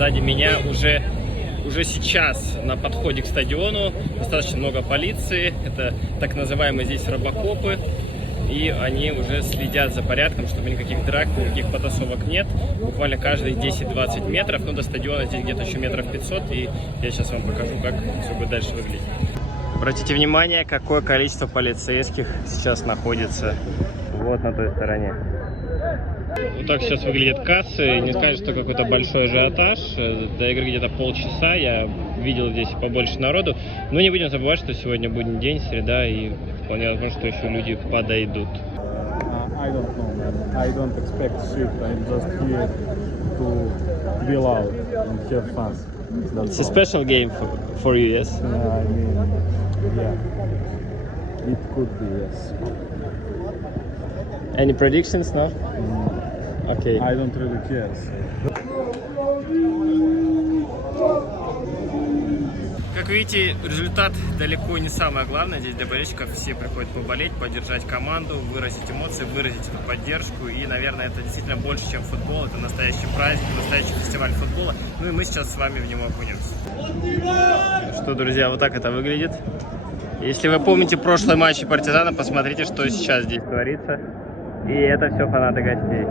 сзади меня уже сейчас на подходе к стадиону достаточно много полиции. Это так называемые здесь робокопы. И они уже следят за порядком, чтобы никаких драк, никаких потасовок нет. Буквально каждые 10-20 метров. Но до стадиона здесь где-то еще метров 500. И я сейчас вам покажу, как все будет дальше выглядеть. Обратите внимание, какое количество полицейских сейчас находится вот на той стороне. Вот так сейчас выглядят кассы. Не скажешь, что какой-то большой ажиотаж. До игры где-то полчаса. Я видел здесь побольше народу. Но не будем забывать, что сегодня будний день, среда, и вполне возможно, что еще люди подойдут. I don't know, man. I don't expect shit. I'm just here to be loud and have fun. It's a special game for you, yes? I mean, yeah. It could be, yes. Any predictions, no? Okay. I don't really care. Как видите, результат далеко не самое главное. Здесь для болельщиков все приходят поболеть, поддержать команду, выразить эмоции, выразить эту поддержку. И, наверное, это действительно больше, чем футбол. Это настоящий праздник, настоящий фестиваль футбола. Ну и мы сейчас с вами в него окунемся. Что, друзья, вот так это выглядит. Если вы помните прошлый матч Партизана, посмотрите, что сейчас здесь творится. И это все фанаты гостей.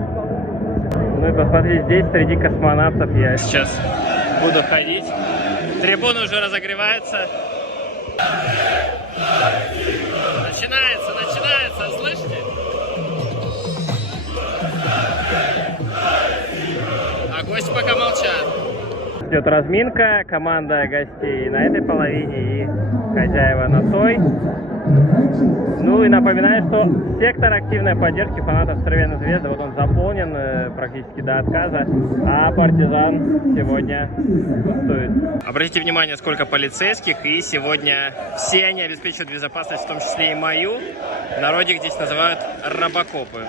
Ну и посмотрите, здесь среди космонавтов я сейчас буду ходить. Трибуна уже разогревается. Начинается, слышите? А гости пока молчат. Идет разминка, команда гостей на этой половине и хозяева на той. Ну и напоминаю, что сектор активной поддержки фанатов Цервены Звезды, вот он заполнен практически до отказа, а Партизан сегодня пустует. Обратите внимание, сколько полицейских, и сегодня все они обеспечивают безопасность, в том числе и мою. В народе их здесь называют робокопы.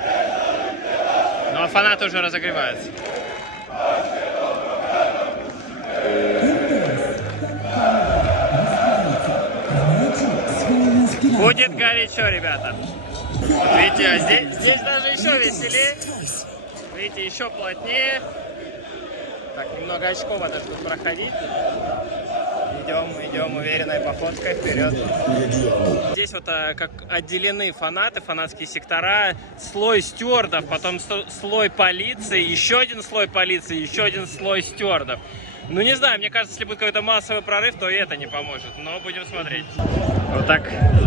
Ну а фанаты уже разогреваются. Будет горячо, ребята. Вот видите, а здесь даже еще веселее. Видите, еще плотнее. Так, немного очково даже тут проходить. Идем уверенной походкой вперед. Здесь вот как отделены фанаты, фанатские сектора, слой стюардов, потом слой полиции, еще один слой полиции, еще один слой стюардов. Ну не знаю, мне кажется, если будет какой-то массовый прорыв, то и это не поможет, но будем смотреть. Вот так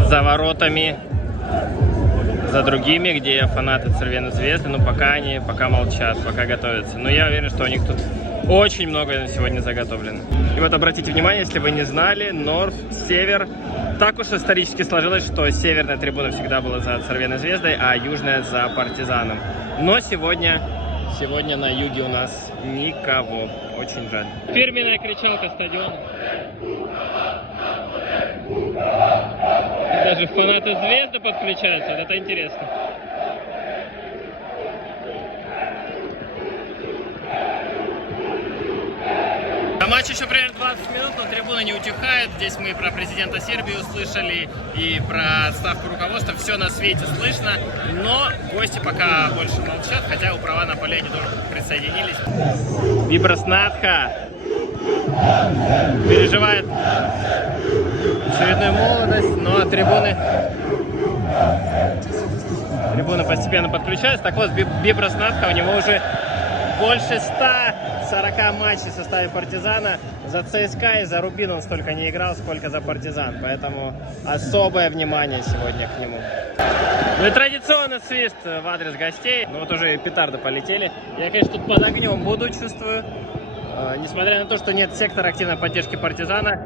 за воротами, за другими, где фанаты Цервены Звезды, но пока молчат, пока готовятся. Но я уверен, что у них тут очень много сегодня заготовлено. И вот обратите внимание, если вы не знали, Норф, Север. Так уж исторически сложилось, что северная трибуна всегда была за Цервеной Звездой, а южная за Партизаном. Но сегодня на юге у нас никого. Очень жаль. Фирменная кричалка стадиона. Даже фанаты Звезды подключаются. Вот это интересно. На матч еще примерно 20 минут, но трибуна не утихает. Здесь мы про президента Сербии услышали и про отставку руководства. Все на свете слышно, но гости пока больше молчат, хотя у права на поле они тоже присоединились. Вибраснатха переживает очередную молодость, но трибуны постепенно подключаются. Так вот, Вибраснатха, у него уже больше 140 матчей в составе Партизана. За ЦСКА и за Рубин он столько не играл, сколько за Партизан. Поэтому особое внимание сегодня к нему. Ну и традиционный свист в адрес гостей. Ну вот уже петарды полетели. Я, конечно, тут под огнем буду, чувствую. Несмотря на то, что нет сектора активной поддержки Партизана,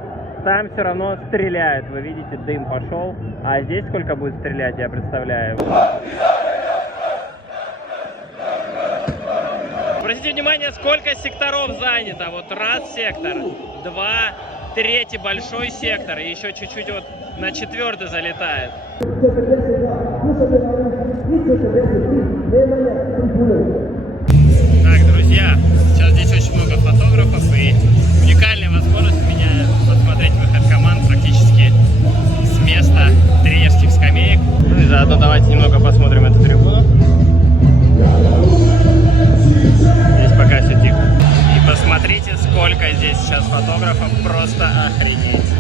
там все равно стреляют. Вы видите, дым пошел. А здесь сколько будет стрелять, я представляю. Обратите внимание, сколько секторов занято. Вот раз сектор, два, третий большой сектор, и еще чуть-чуть вот на четвертый залетает. Так, друзья, сейчас здесь очень много фотографов, и уникальная возможность у меня посмотреть выход команд практически с места тренерских скамеек. Ну и заодно давайте немного посмотрим эту трибуну. Здесь пока все тихо. И посмотрите, сколько фотографов просто охренеть.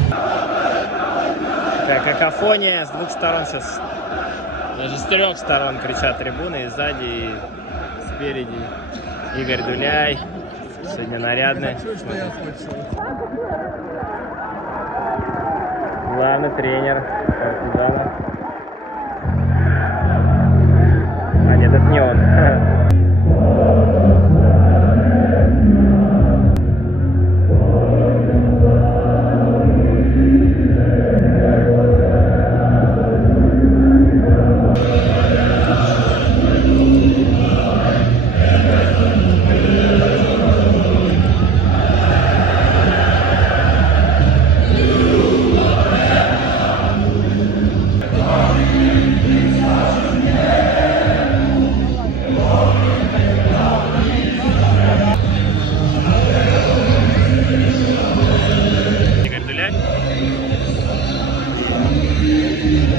Такая какофония с двух сторон сейчас. Даже с 3 сторон кричат трибуны, и сзади, и спереди. Игорь Дуляй. Сегодня нарядный. Главный тренер Партизана. А нет, это не он.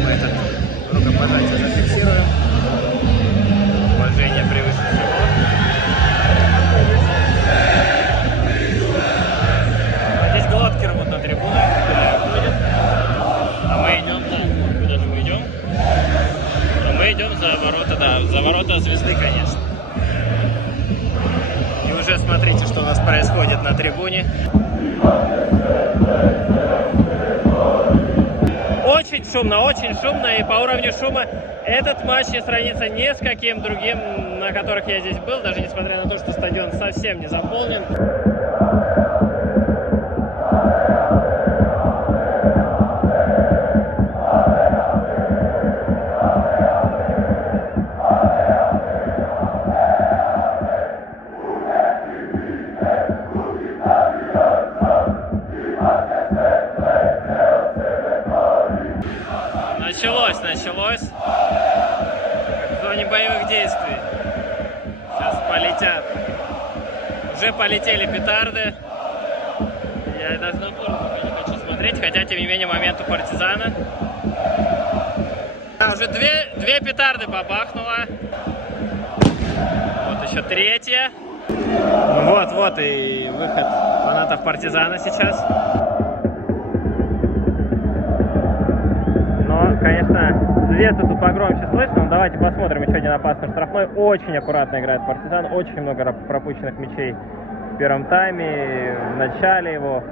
Мы это рукопожатие зафиксируем. Уважение превыше всего. Здесь глотки рвут на трибунах. А мы идем, да. Куда же мы идем? А мы идем за ворота, да, за ворота звезды, конечно. И уже смотрите, что у нас происходит на трибуне. Очень шумно, и по уровню шума этот матч не сравнится ни с каким другим, на которых я здесь был, даже несмотря на то, что стадион совсем не заполнен. Началось. В зоне боевых действий. Сейчас полетят. Уже полетели петарды. Я даже на борт пока не хочу смотреть, хотя, тем не менее, момент у Партизана. Уже две петарды побахнуло. Вот еще третья. Вот и выход фанатов Партизана сейчас. Конечно, звезды тут погромче слышно, но давайте посмотрим еще один опасный штрафной. Очень аккуратно играет Партизан, очень много пропущенных мячей в первом тайме, в начале его.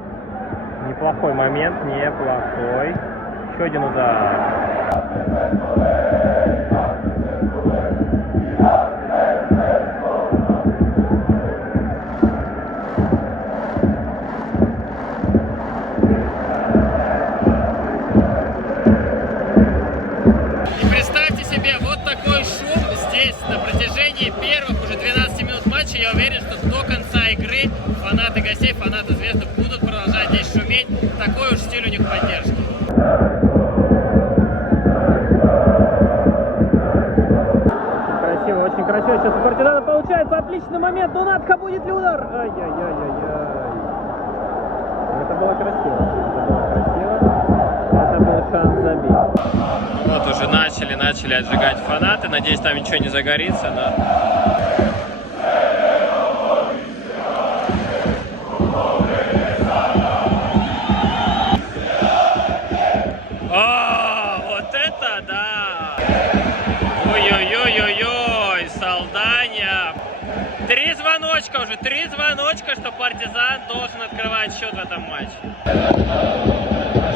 Неплохой момент, неплохой. Еще один удар. На протяжении первых уже 12 минут матча я уверен, что до конца игры фанаты гостей, фанаты звезд будут продолжать здесь шуметь. Такой уж стиль у них поддержки. Очень красиво. Сейчас у Партизана получается отличный момент. Но Натка, будет ли удар? Ай-яй-яй-яй-яй. Это было красиво. Это был шанс забить. Вот уже начали отжигать фанаты. Надеюсь, там ничего не загорится, но... О, вот это да! Ой-ой-ой-ой-ой, Салдания! 3 звоночка, что Партизан должен открывать счет в этом матче.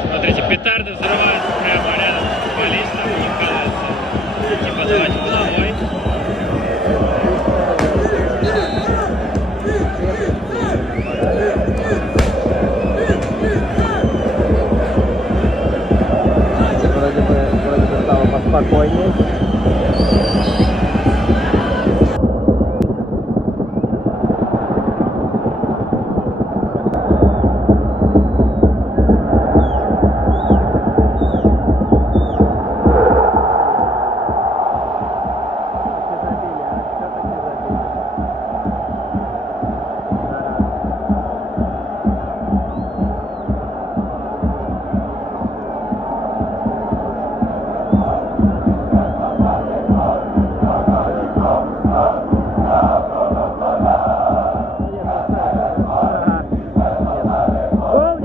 Смотрите, петарды взрываются прямо рядом с футболистом, мне кажется, не подавать головой. Вроде бы стало поспокойнее.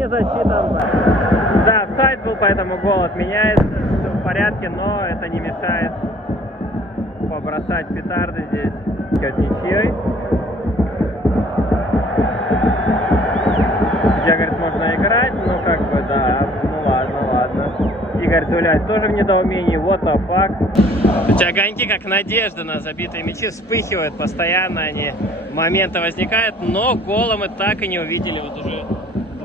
не засчитан. Да, офсайд был, поэтому гол отменяется. Все в порядке, но это не мешает побросать петарды здесь. Счет ничьей. Судья говорит, можно играть, ну как бы да, ну ладно. Игорь Дуляй тоже в недоумении, what the fuck. У тебя огоньки как надежда на забитые мячи вспыхивают постоянно, они моменты возникают, но гола мы так и не увидели, вот уже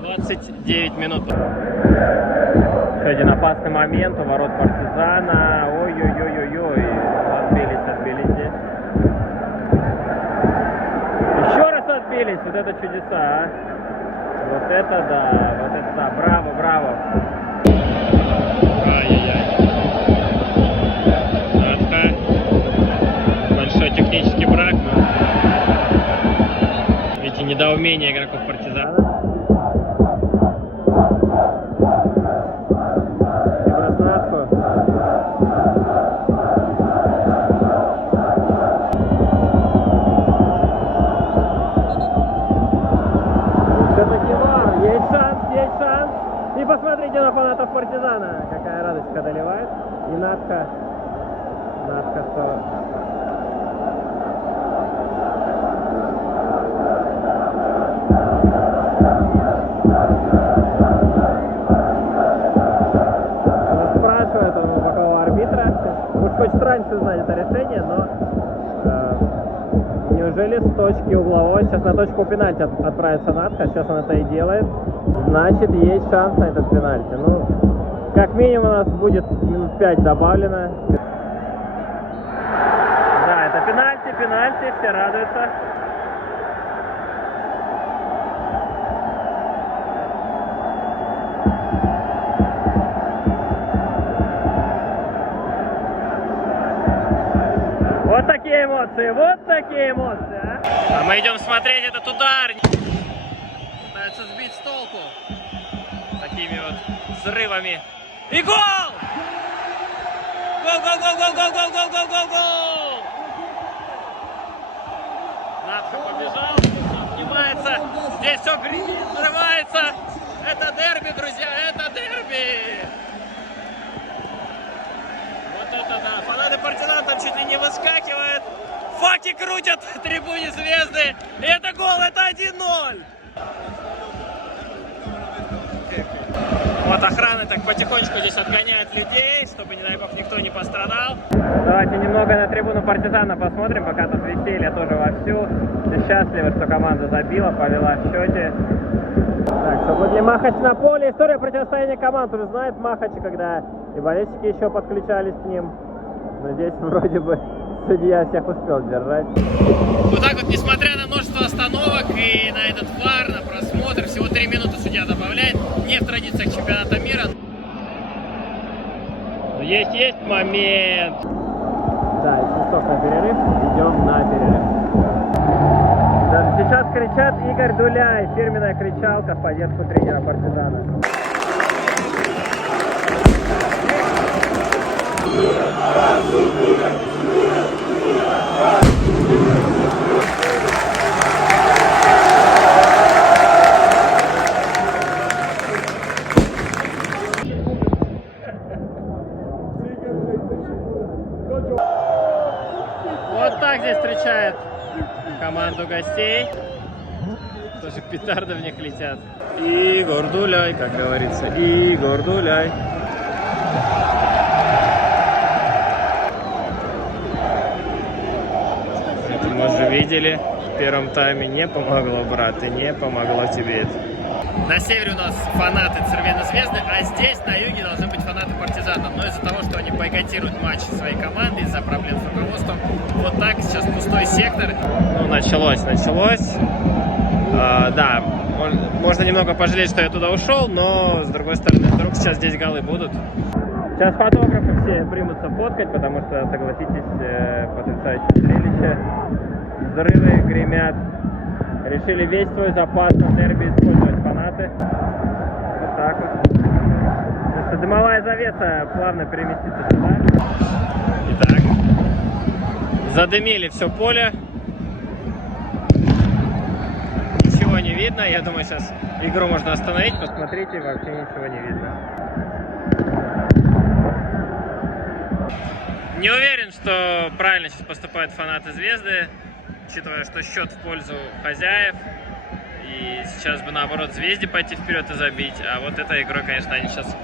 29 минут. Еще один опасный момент у ворот Партизана, ой-ой-ой-ой-ой, отбились здесь. Еще раз отбились, вот это чудеса, а. Вот это да, браво. Ай-яй-яй. Большой технический брак. Видите, недоумение игроков Партизана. Есть шанс. И посмотрите на фанатов Партизана. Какая радость, когда ливает. И Надка что... Она спрашивает у бокового арбитра. Уж хочет раньше узнать это решение, но... Неужели с точки угловой? Сейчас на точку пенальти отправится Надка. Сейчас он это и делает. Значит, есть шанс на этот пенальти. Ну, как минимум у нас будет минут 5 добавлено. Да, это пенальти, все радуются. Вот такие эмоции, а мы идем смотреть этот удар. Пытаются сбить с толку такими вот взрывами. И гол! Гол! Надка побежал, поднимается. Здесь все гремит, взрывается. Это дерби, друзья, это дерби! Вот это да! Фанаты Партизана там чуть ли не выскакивают. Факи крутят в трибуне Звезды. И это гол, это 1-0. Вот охрана так потихонечку здесь отгоняет людей, чтобы, не дай бог, никто не пострадал. Давайте немного на трибуну Партизана посмотрим, пока тут веселье тоже вовсю. Все счастливы, что команда забила, повела в счете. Так, свободный Махач на поле. История противостояния команд уже знает Махача, когда и болельщики еще подключались к ним. Но здесь вроде бы судья всех успел держать. Вот так вот, несмотря на множество остановок и на этот вар, на просмотр, всего 3 минуты судья добавляет. Не в традициях чемпионата мира. Но есть момент. Да, свисток на перерыв. Идем на перерыв. Да, сейчас кричат Игорь Дуляй. Фирменная кричалка в поддержку тренера Партизана. Вот так здесь встречает команду гостей. Тоже петарды в них летят. Игорь Дуляй, как говорится, Игорь Дуляй. Это мы уже видели. В первом тайме не помогло, брат, и не помогло тебе это. На севере у нас фанаты Цервена Звезды, а здесь на юге должны быть фанаты Партизана. Но из-за того, что они бойкотируют матчи своей команды, из-за проблем с руководством, вот так сейчас пустой сектор. Ну, началось. Да, можно немного пожалеть, что я туда ушел, но, с другой стороны, вдруг сейчас здесь голы будут. Сейчас фотографы все примутся фоткать, потому что, согласитесь, потрясающее зрелище. Взрывы гремят. Решили весь свой запас на дерби использовать фанаты. Вот так вот. Дымовая завеса плавно переместится сюда. Итак, задымили все поле. Ничего не видно. видно. Я думаю, сейчас игру можно остановить. Посмотрите, вообще ничего не видно. Не уверен, что правильно сейчас поступают фанаты Звезды, учитывая, что счет в пользу хозяев. И сейчас бы наоборот Звезде пойти вперед и забить. А вот этой игрой, конечно, они сейчас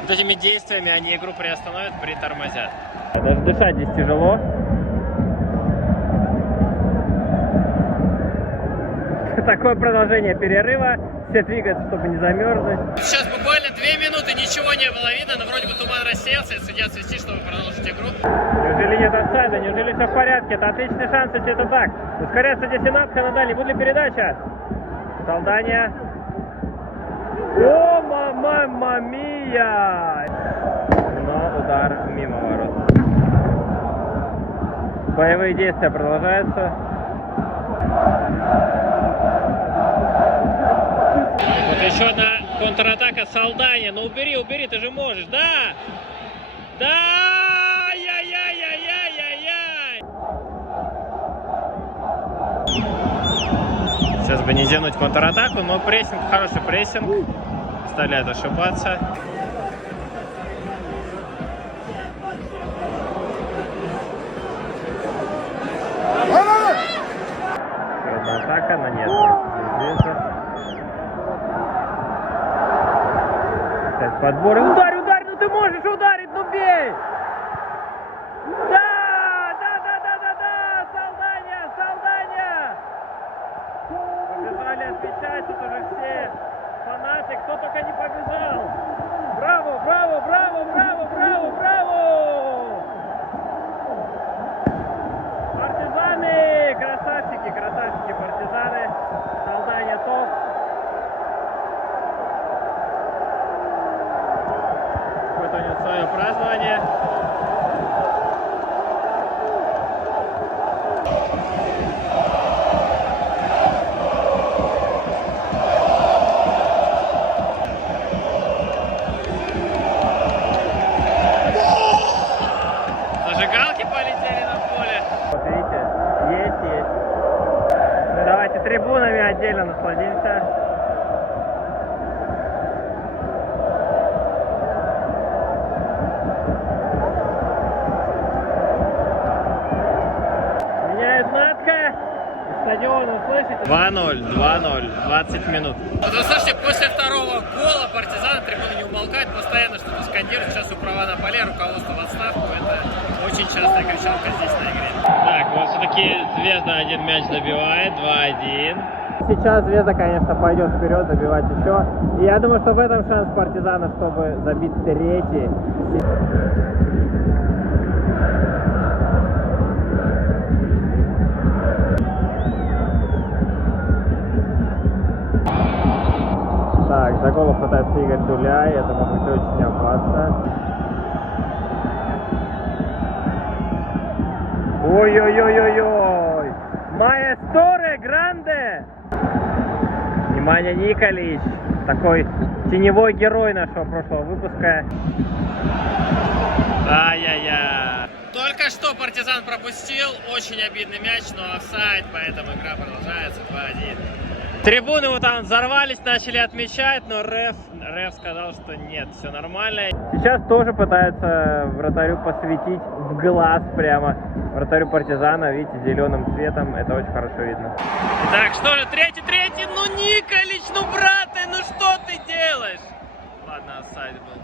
вот этими действиями они игру приостановят, притормозят. Даже дышать здесь тяжело. Такое продолжение перерыва. Все двигаются, чтобы не замерзнуть. Сейчас буквально 2 минуты ничего не было видно, но вроде бы туман рассеялся, и судья свистит, чтобы продолжить игру. Неужели нет офсайда? Неужели все в порядке? Это отличный шанс, если это так. Ускоряется десятка на дальней. Будет ли передача? Салдания. О, мама мия! Но удар мимо ворот. Боевые действия продолжаются. Вот еще одна контратака Салдания. Ну убери, убери, ты же можешь. Да! Да! Яй-яй-яй-яй-яй-яй! Сейчас бы не зевнуть контратаку, но прессинг, хороший прессинг. Заставляет ошибаться. Одна атака, но нет. Опять подбор. Ударь, ударь, ну ты можешь ударить, ну бей! Да! Да! Салдания! Салдания! Побежали отвечать, тут уже все фанаты, кто только не побежал. Браво, браво, браво, браво, браво, браво! Партизаны! Красавчики, красавчики, партизаны. Салдания топ. Какое-то у него свое празднование. Зажигалки полетели на поле. Вот видите, есть. Ну давайте трибунами отдельно насладимся. Меняют надка. Стадион, вы слышите? 2-0, 2-0, 20 минут. Вот вы слышите, после второго гола партизаны трибуны не умолкают, постоянно что-то скандируют. Сейчас у права на поле, руководство в отставку. Это очень частая кричалка здесь на игре. Так, вот все-таки Звезда один мяч забивает, 2-1. Сейчас Звезда, конечно, пойдет вперед забивать еще. И я думаю, что в этом шанс партизана, чтобы забить третий. Так, за голову хватается Игорь Дуляй, это может быть очень опасно. Ой-ой-ой-ой-ой! Маэсторе гранде! Внимание, Николич! Такой теневой герой нашего прошлого выпуска. Ай-яй-яй! Только что партизан пропустил, очень обидный мяч, но офсайд, поэтому игра продолжается 2-1. Трибуны вот там взорвались, начали отмечать, но реф сказал, что нет, все нормально. Сейчас тоже пытаются вратарю посветить в глаз прямо. Вратарю партизана, видите, зеленым цветом, это очень хорошо видно. Итак, что же, третий, ну Николич, ну брат, ну что ты делаешь? Ладно, офсайд был,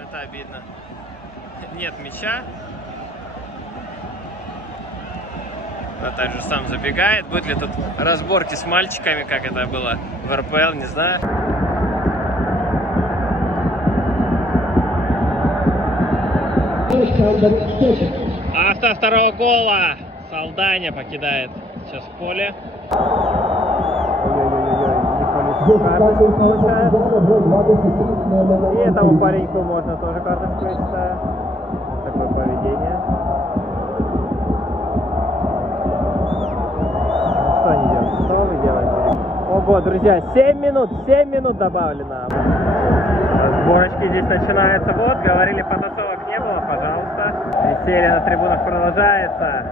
это обидно. Нет мяча. Вратарь же сам забегает. Будут ли тут разборки с мальчиками, как это было в РПЛ, не знаю. Автор второго гола. Салдания покидает сейчас поле. И этому пареньку можно тоже карточку ставить. Такое поведение. Что они делают? Что вы делаете? Ого, друзья, 7 минут добавлено. Разборочки здесь начинаются. Вот, говорили, потасовок не было, пожалуйста. Веселье на трибунах продолжается.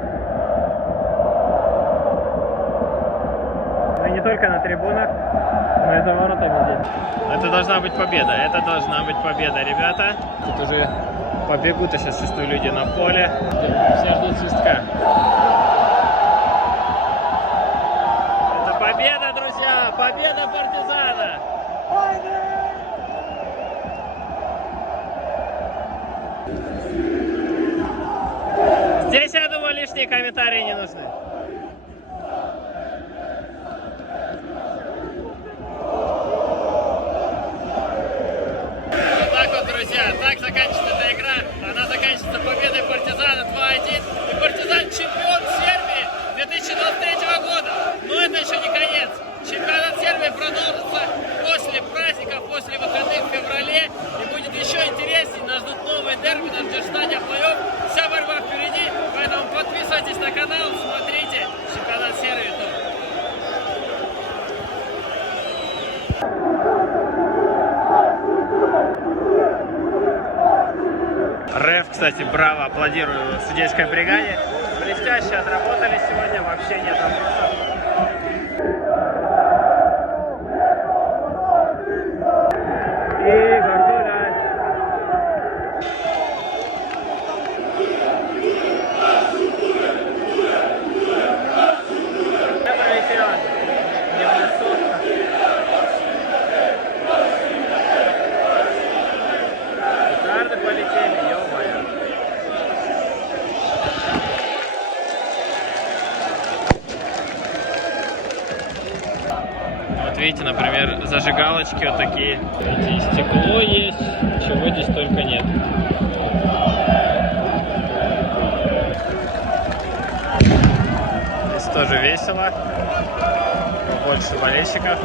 Но Мы не только на трибунах, но и за воротами здесь. Это должна быть победа, ребята. Тут уже побегут, я сейчас чувствую, люди на поле. Все ждут свистка. Это победа, друзья! Победа партизана! Здесь, я думаю, лишние комментарии не нужны. Вот так вот, друзья, так заканчивается эта игра. Она заканчивается победой партизана 2-1. И партизан чемпион Сербии 2023 года. Но это еще не конец. Чемпионат Сербии продолжится после праздников, после выходных в феврале. И будет еще интереснее. Нас ждут новые дерби, нас ждет стадия плей-офф. Вся борьба впереди. Поэтому подписывайтесь на канал, смотрите чемпионат Сербии. Реф, кстати, браво, аплодирую судейской бригаде. Блестяще отработали сегодня, вообще нет вопросов. И Гордуля. Петарды полетели, ё-моё. Вот видите, например, зажигалочки вот такие. Видите, и стекло есть, чего здесь только нет. Здесь тоже весело. Больше болельщиков.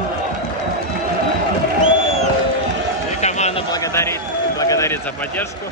И команда благодарит за поддержку.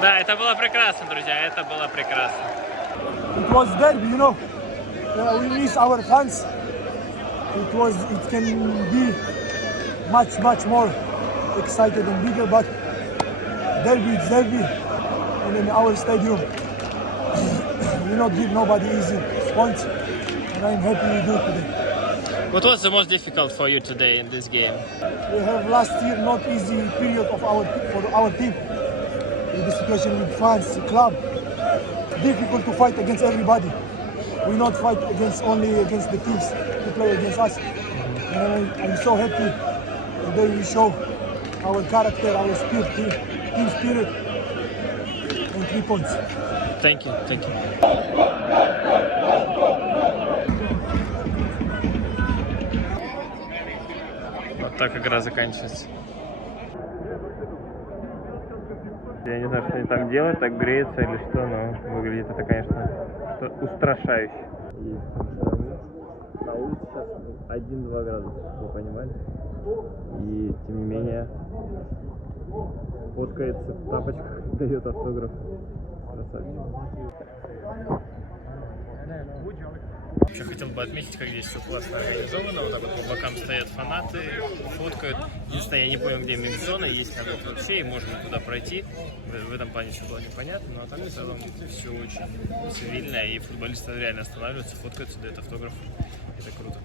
Да, это было прекрасно, друзья, это было прекрасно. It was derby, you know. We miss our fans. It can be much more excited and bigger, but derby is derby, and in our stadium, we not give nobody easy points, and I'm happy we do it today. What was the most difficult for you today in this game? We have last year not easy period of for our team. The situation with fans, the club, difficult to fight against everybody. We not fight only against the teams who play against us. And I'm so happy today we show our character, our spirit, team spirit, and 3 points. Thank you, thank you. Вот так игра заканчивается. Я не знаю, что они там делают, так греется или что, но выглядит это, конечно, устрашающе. На улице сейчас 1-2 градуса, вы понимали? И тем не менее фоткается в тапочках, дает автограф. Красавчик. Вообще хотел бы отметить, как здесь все классно организовано. Вот так вот по бокам стоят фанаты, фоткают. Единственное, я не понял, где микс-зона, есть ли она вообще, и можно туда пройти. В этом плане все было непонятно, но там в целом все очень цивильно, и футболисты реально останавливаются, фоткаются, дают автограф. Это круто.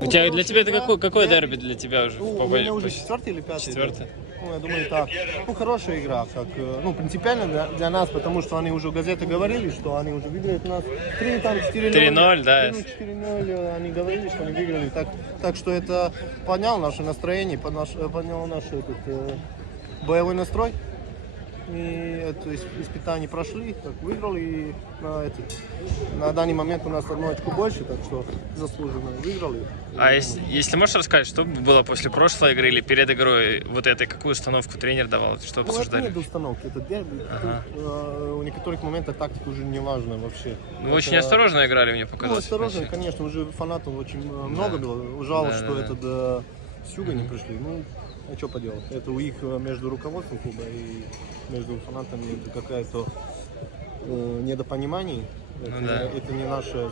Для тебя это какое дерби для тебя уже? У меня уже 4-й или 5-й? 4-й. Ну, я думаю, так. Ну, хорошая игра, как, ну, принципиально для нас, потому что они уже в газете говорили, что они уже выиграют нас 4-0. 3-0, да. 4-0, они говорили, что они выиграли. Так что это подняло наше настроение, подняло наш боевой настрой. И это испытание прошли, так выиграли, и на данный момент у нас одно очко больше, так что заслуженно выиграли. А если можешь рассказать, что было после прошлой игры или перед игрой вот этой, какую установку тренер давал, что Ну, это обсуждали? нет установки, это дерби. Ага. Тут, у некоторых моментах тактика уже не важна вообще. Вы очень осторожно играли, мне показалось. Ну, осторожно, вообще. конечно, уже фанатов очень много было. Жалко, Да, что да, это до Сюга не пришли. Ну, а что поделать? Это у них между руководством клуба и между фанатами это какая-то недопонимание. Это не наше,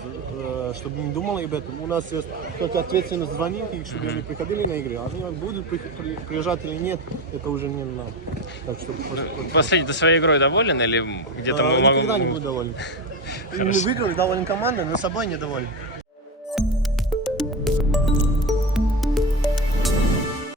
чтобы не думали об этом. У нас есть только ответственность звонить, и чтобы они приходили на игры. Они будут приезжать или нет, это уже не нам. Так что, Последний, ты своей игрой доволен или где-то мы никогда не могем... буду доволен. Мы Хорошо. выиграли, доволен командой, но собой недоволен.